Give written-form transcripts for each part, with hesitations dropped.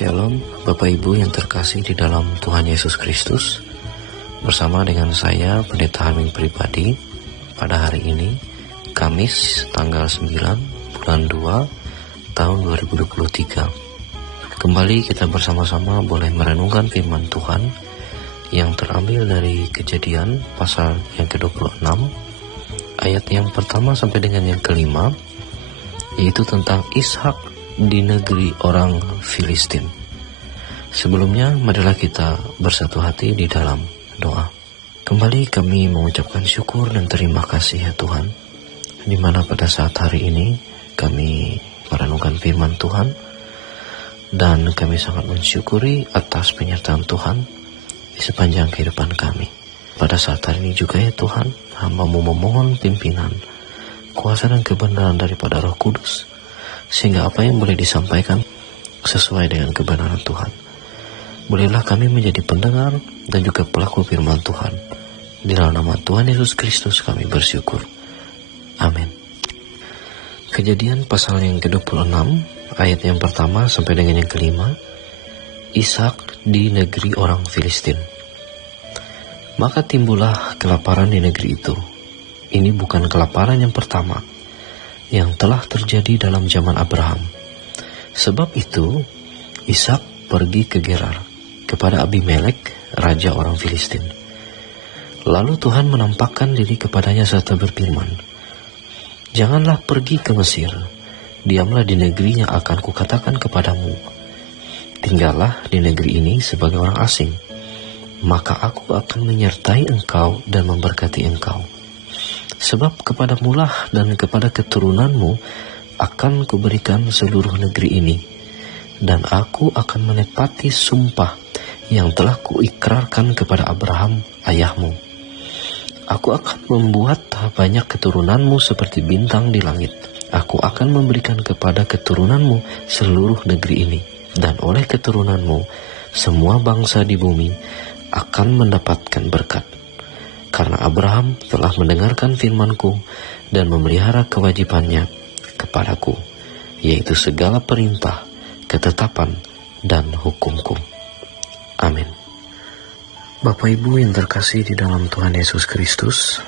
Shalom Bapak Ibu yang terkasih di dalam Tuhan Yesus Kristus. Bersama dengan saya Pendeta Harming Pribadi pada hari ini, Kamis tanggal 9 bulan 2 tahun 2023. Kembali kita bersama-sama boleh merenungkan firman Tuhan yang terambil dari Kejadian pasal yang ke-26 ayat yang pertama sampai dengan yang kelima, yaitu tentang Ishak di negeri orang Filistin. Sebelumnya, marilah kita bersatu hati di dalam doa. Kembali kami mengucapkan syukur dan terima kasih ya Tuhan, di mana pada saat hari ini kami merenungkan firman Tuhan, dan kami sangat mensyukuri atas penyertaan Tuhan di sepanjang kehidupan kami. Pada saat hari ini juga ya Tuhan, hamba-Mu memohon pimpinan, kuasa dan kebenaran daripada Roh Kudus, sehingga apa yang boleh disampaikan sesuai dengan kebenaran Tuhan. Bolehlah kami menjadi pendengar dan juga pelaku firman Tuhan. Di dalam nama Tuhan Yesus Kristus kami bersyukur. Amin. Kejadian pasal yang ke-26 ayat yang pertama sampai dengan yang kelima. Ishak di negeri orang Filistin. Maka timbullah kelaparan di negeri itu. Ini bukan kelaparan yang pertama yang telah terjadi dalam zaman Abraham. Sebab itu, Ishak pergi ke Gerar kepada Abimelek, raja orang Filistin. Lalu Tuhan menampakkan diri kepadanya serta berfirman, "Janganlah pergi ke Mesir, diamlah di negeri yang akan kukatakan kepadamu. Tinggallah di negeri ini sebagai orang asing, maka aku akan menyertai engkau dan memberkati engkau. Sebab kepadamulah dan kepada keturunanmu akan kuberikan seluruh negeri ini, dan aku akan menepati sumpah yang telah kuikrarkan kepada Abraham ayahmu. Aku akan membuat banyak keturunanmu seperti bintang di langit. Aku akan memberikan kepada keturunanmu seluruh negeri ini, dan oleh keturunanmu semua bangsa di bumi akan mendapatkan berkat. Karena Abraham telah mendengarkan firman-Ku dan memelihara kewajibannya kepadaku, yaitu segala perintah, ketetapan, dan hukum-Ku." Amin. Bapak Ibu yang terkasih di dalam Tuhan Yesus Kristus,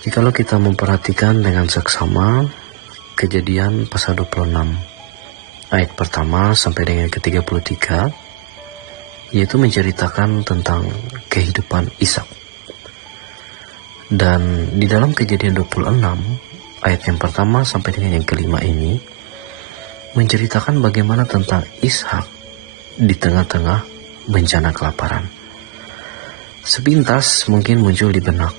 jikalau kita memperhatikan dengan seksama Kejadian pasal 26 ayat pertama sampai dengan ke-33, yaitu menceritakan tentang kehidupan Ishak. Dan di dalam Kejadian 26 ayat yang pertama sampai dengan yang kelima ini menceritakan bagaimana tentang Ishak di tengah-tengah bencana kelaparan. Sepintas mungkin muncul di benak,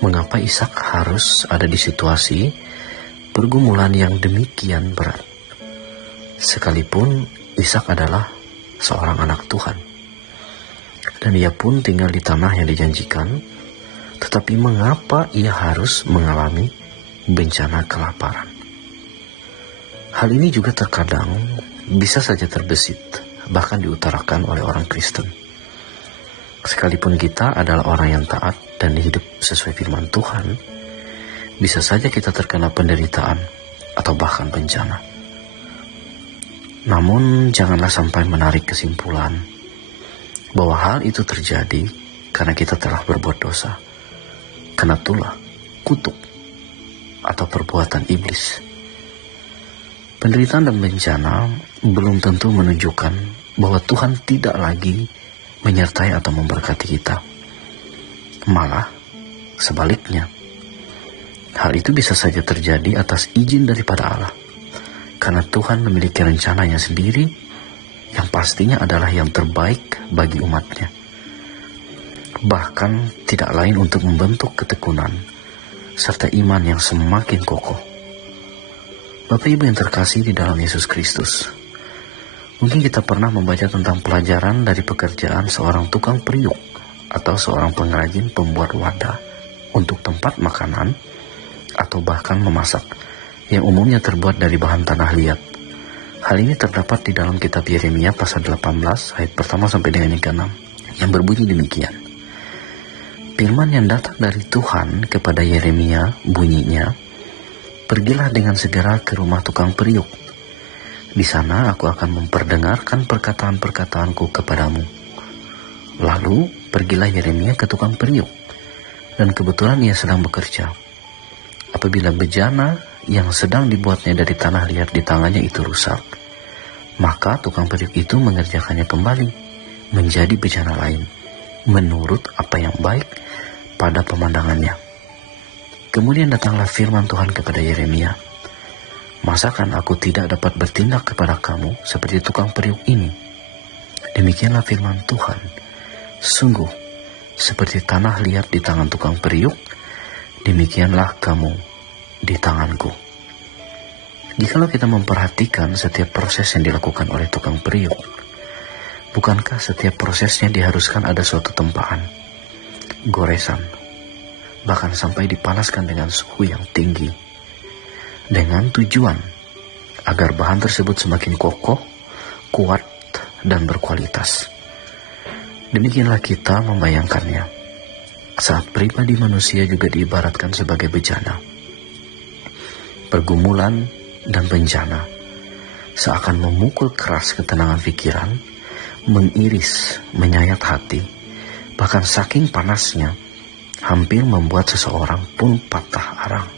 mengapa Ishak harus ada di situasi pergumulan yang demikian berat, sekalipun Ishak adalah seorang anak Tuhan, dan ia pun tinggal di tanah yang dijanjikan. Tetapi mengapa ia harus mengalami bencana kelaparan? Hal ini juga terkadang bisa saja terbesit, bahkan diutarakan oleh orang Kristen. Sekalipun kita adalah orang yang taat dan hidup sesuai firman Tuhan, bisa saja kita terkena penderitaan atau bahkan bencana. Namun janganlah sampai menarik kesimpulan bahwa hal itu terjadi karena kita telah berbuat dosa, karena itulah kutuk atau perbuatan iblis. Penderitaan dan bencana belum tentu menunjukkan bahwa Tuhan tidak lagi menyertai atau memberkati kita. Malah sebaliknya, hal itu bisa saja terjadi atas izin daripada Allah, karena Tuhan memiliki rencananya sendiri yang pastinya adalah yang terbaik bagi umatnya. Bahkan tidak lain untuk membentuk ketekunan serta iman yang semakin kokoh. Bapak Ibu yang terkasih di dalam Yesus Kristus, mungkin kita pernah membaca tentang pelajaran dari pekerjaan seorang tukang periuk atau seorang pengrajin pembuat wadah untuk tempat makanan atau bahkan memasak, yang umumnya terbuat dari bahan tanah liat. Hal ini terdapat di dalam kitab Yeremia pasal 18 ayat pertama sampai dengan yang ke-6, yang berbunyi demikian. Firman yang datang dari Tuhan kepada Yeremia bunyinya, "Pergilah dengan segera ke rumah tukang periuk Di sana aku akan memperdengarkan perkataan-perkataanku kepadamu. Lalu pergilah Yeremia ke tukang periuk, dan kebetulan ia sedang bekerja. Apabila bejana yang sedang dibuatnya dari tanah liat di tangannya itu rusak, maka tukang periuk itu mengerjakannya kembali menjadi bejana lain, menurut apa yang baik pada pemandangannya. Kemudian datanglah firman Tuhan kepada Yeremia, masakan aku tidak dapat bertindak kepada kamu seperti tukang periuk ini? Demikianlah firman Tuhan, sungguh seperti tanah liat di tangan tukang periuk, demikianlah kamu di tanganku. Jikalau kita memperhatikan setiap proses yang dilakukan oleh tukang periuk, bukankah setiap prosesnya diharuskan ada suatu tempaan, goresan, bahkan sampai dipanaskan dengan suhu yang tinggi, dengan tujuan agar bahan tersebut semakin kokoh, kuat, dan berkualitas. Demikianlah kita membayangkannya saat pribadi manusia juga diibaratkan sebagai bejana. Pergumulan dan bencana seakan memukul keras ketenangan pikiran, mengiris, menyayat hati, bahkan saking panasnya hampir membuat seseorang pun patah arang.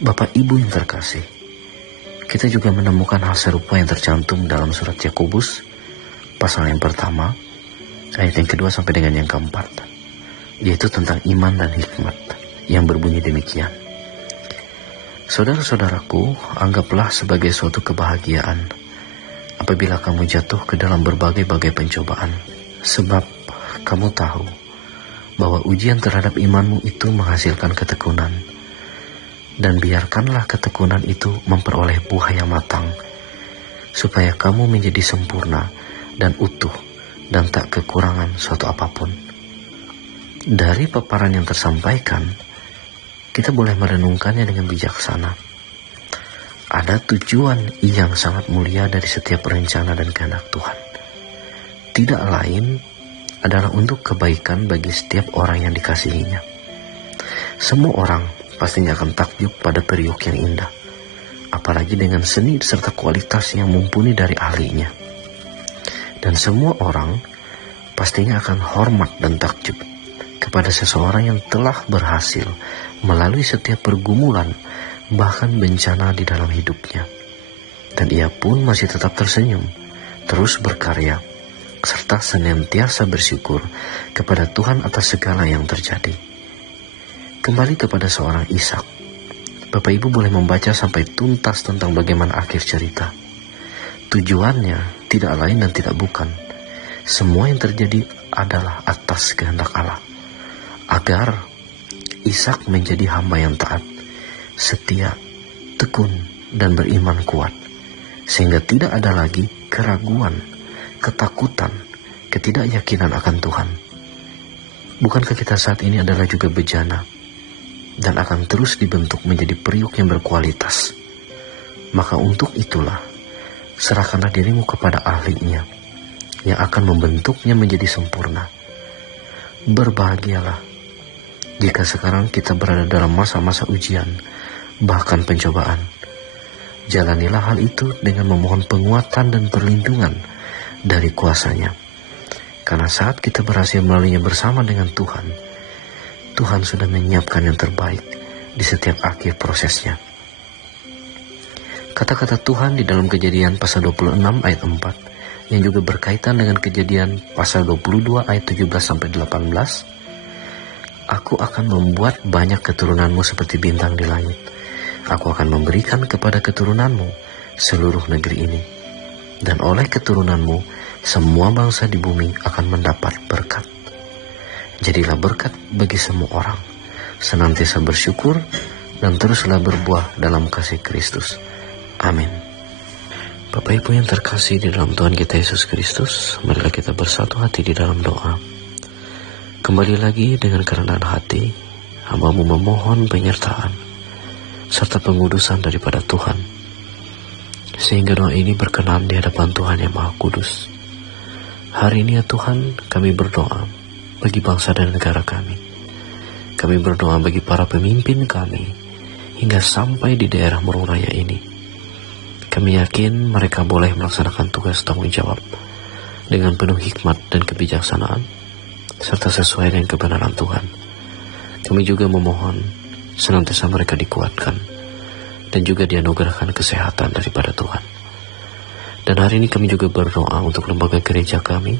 Bapak Ibu yang terkasih, kita juga menemukan hal serupa yang tercantum dalam surat Yakobus pasal yang pertama, ayat yang kedua sampai dengan yang keempat, yaitu tentang iman dan hikmat yang berbunyi demikian. Saudara-saudaraku, anggaplah sebagai suatu kebahagiaan apabila kamu jatuh ke dalam berbagai-bagai pencobaan, sebab kamu tahu bahwa ujian terhadap imanmu itu menghasilkan ketekunan. Dan biarkanlah ketekunan itu memperoleh buah yang matang, supaya kamu menjadi sempurna dan utuh dan tak kekurangan suatu apapun. Dari paparan yang tersampaikan, kita boleh merenungkannya dengan bijaksana. Ada tujuan yang sangat mulia dari setiap rencana dan kehendak Tuhan. Tidak lain adalah untuk kebaikan bagi setiap orang yang dikasihinya. Semua orang pastinya akan takjub pada periuk yang indah, apalagi dengan seni serta kualitas yang mumpuni dari ahlinya. Dan semua orang pastinya akan hormat dan takjub kepada seseorang yang telah berhasil melalui setiap pergumulan, bahkan bencana di dalam hidupnya. Dan ia pun masih tetap tersenyum, terus berkarya, serta senantiasa bersyukur kepada Tuhan atas segala yang terjadi. Kembali kepada seorang Ishak, Bapak Ibu boleh membaca sampai tuntas tentang bagaimana akhir cerita. Tujuannya tidak lain dan tidak bukan, semua yang terjadi adalah atas kehendak Allah, agar Ishak menjadi hamba yang taat, setia, tekun, dan beriman kuat, sehingga tidak ada lagi keraguan, ketakutan, ketidakyakinan akan Tuhan. Bukankah kita saat ini adalah juga bejana, dan akan terus dibentuk menjadi periuk yang berkualitas? Maka untuk itulah, serahkanlah dirimu kepada ahlinya, yang akan membentuknya menjadi sempurna. Berbahagialah jika sekarang kita berada dalam masa-masa ujian, bahkan pencobaan. Jalanilah hal itu dengan memohon penguatan dan perlindungan dari kuasa-Nya. Karena saat kita berhasil melaluinya bersama dengan Tuhan, Tuhan sudah menyiapkan yang terbaik di setiap akhir prosesnya. Kata-kata Tuhan di dalam Kejadian pasal 26 ayat 4 yang juga berkaitan dengan Kejadian pasal 22 ayat 17-18, Aku akan membuat banyak keturunanmu seperti bintang di langit. Aku akan memberikan kepada keturunanmu seluruh negeri ini, dan oleh keturunanmu semua bangsa di bumi akan mendapat berkat. Jadilah berkat bagi semua orang, senantiasa bersyukur, dan teruslah berbuah dalam kasih Kristus. Amin. Bapak Ibu yang terkasih di dalam Tuhan kita Yesus Kristus, marilah kita bersatu hati di dalam doa. Kembali lagi dengan kerendahan hati, hamba-Mu memohon penyertaan serta pengudusan daripada Tuhan, sehingga doa ini berkenan di hadapan Tuhan yang Maha Kudus. Hari ini ya Tuhan, kami berdoa bagi bangsa dan negara kami. Kami berdoa bagi para pemimpin kami hingga sampai di daerah Murung Raya ini. Kami yakin mereka boleh melaksanakan tugas tanggung jawab dengan penuh hikmat dan kebijaksanaan, serta sesuai dengan kebenaran Tuhan. Kami juga memohon senantiasa mereka dikuatkan dan juga dianugerahkan kesehatan daripada Tuhan. Dan hari ini kami juga berdoa untuk lembaga gereja kami,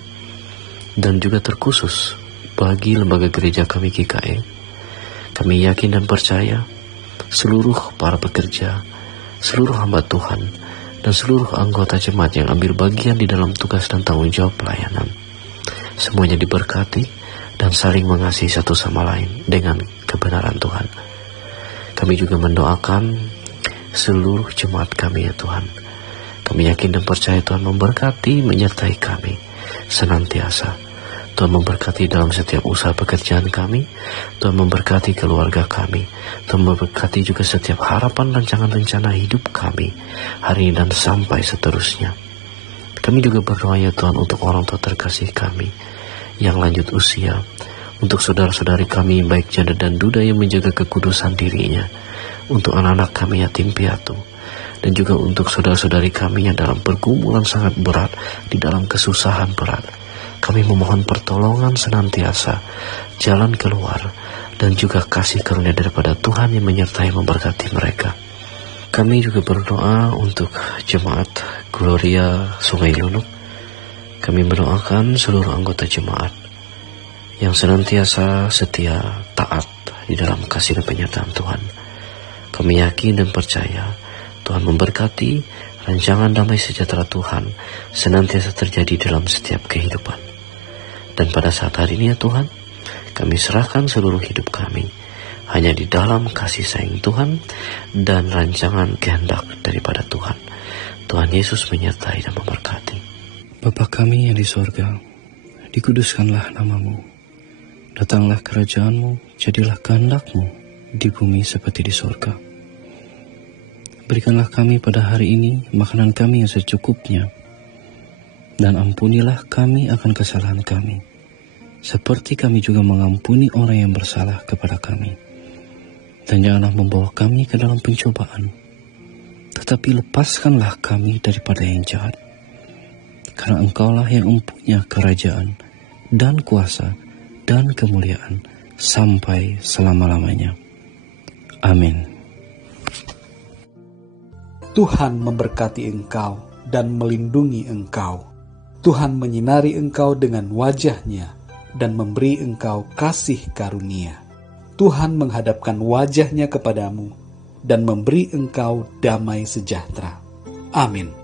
dan juga terkhusus bagi lembaga gereja kami GKE. Kami yakin dan percaya seluruh para pekerja, seluruh hamba Tuhan, dan seluruh anggota jemaat yang ambil bagian di dalam tugas dan tanggung jawab pelayanan, semuanya diberkati dan saling mengasihi satu sama lain dengan kebenaran Tuhan. Kami juga mendoakan seluruh jemaat kami ya Tuhan. Kami yakin dan percaya Tuhan memberkati, menyertai kami senantiasa. Tuhan memberkati dalam setiap usaha pekerjaan kami. Tuhan memberkati keluarga kami. Tuhan memberkati juga setiap harapan, rancangan rencana hidup kami hari ini dan sampai seterusnya. Kami juga berdoa ya Tuhan untuk orang tua terkasih kami yang lanjut usia, untuk saudara-saudari kami baik janda dan duda yang menjaga kekudusan dirinya, untuk anak-anak kami yatim piatu, dan juga untuk saudara-saudari kami yang dalam pergumulan sangat berat, di dalam kesusahan berat. Kami memohon pertolongan senantiasa, jalan keluar, dan juga kasih karunia daripada Tuhan yang menyertai memberkati mereka. Kami juga berdoa untuk jemaat Gloria Sungai Lunuk. Kami mendoakan seluruh anggota jemaat yang senantiasa setia, taat di dalam kasih dan penyertaan Tuhan. Kami yakin dan percaya Tuhan memberkati, rancangan damai sejahtera Tuhan senantiasa terjadi dalam setiap kehidupan. Dan pada saat hari ini ya Tuhan, kami serahkan seluruh hidup kami hanya di dalam kasih sayang Tuhan dan rancangan kehendak daripada Tuhan. Tuhan Yesus menyertai dan memberkati. Bapa kami yang di sorga, dikuduskanlah namamu. Datanglah kerajaan-Mu, jadilah kehendak-Mu di bumi seperti di sorga. Berikanlah kami pada hari ini makanan kami yang secukupnya, dan ampunilah kami akan kesalahan kami, seperti kami juga mengampuni orang yang bersalah kepada kami. Dan janganlah membawa kami ke dalam pencobaan, tetapi lepaskanlah kami daripada yang jahat. Karena Engkaulah yang mempunyai kerajaan dan kuasa dan kemuliaan sampai selama-lamanya. Amin. Tuhan memberkati engkau dan melindungi engkau. Tuhan menyinari engkau dengan wajah-Nya dan memberi engkau kasih karunia. Tuhan menghadapkan wajah-Nya kepadamu dan memberi engkau damai sejahtera. Amin.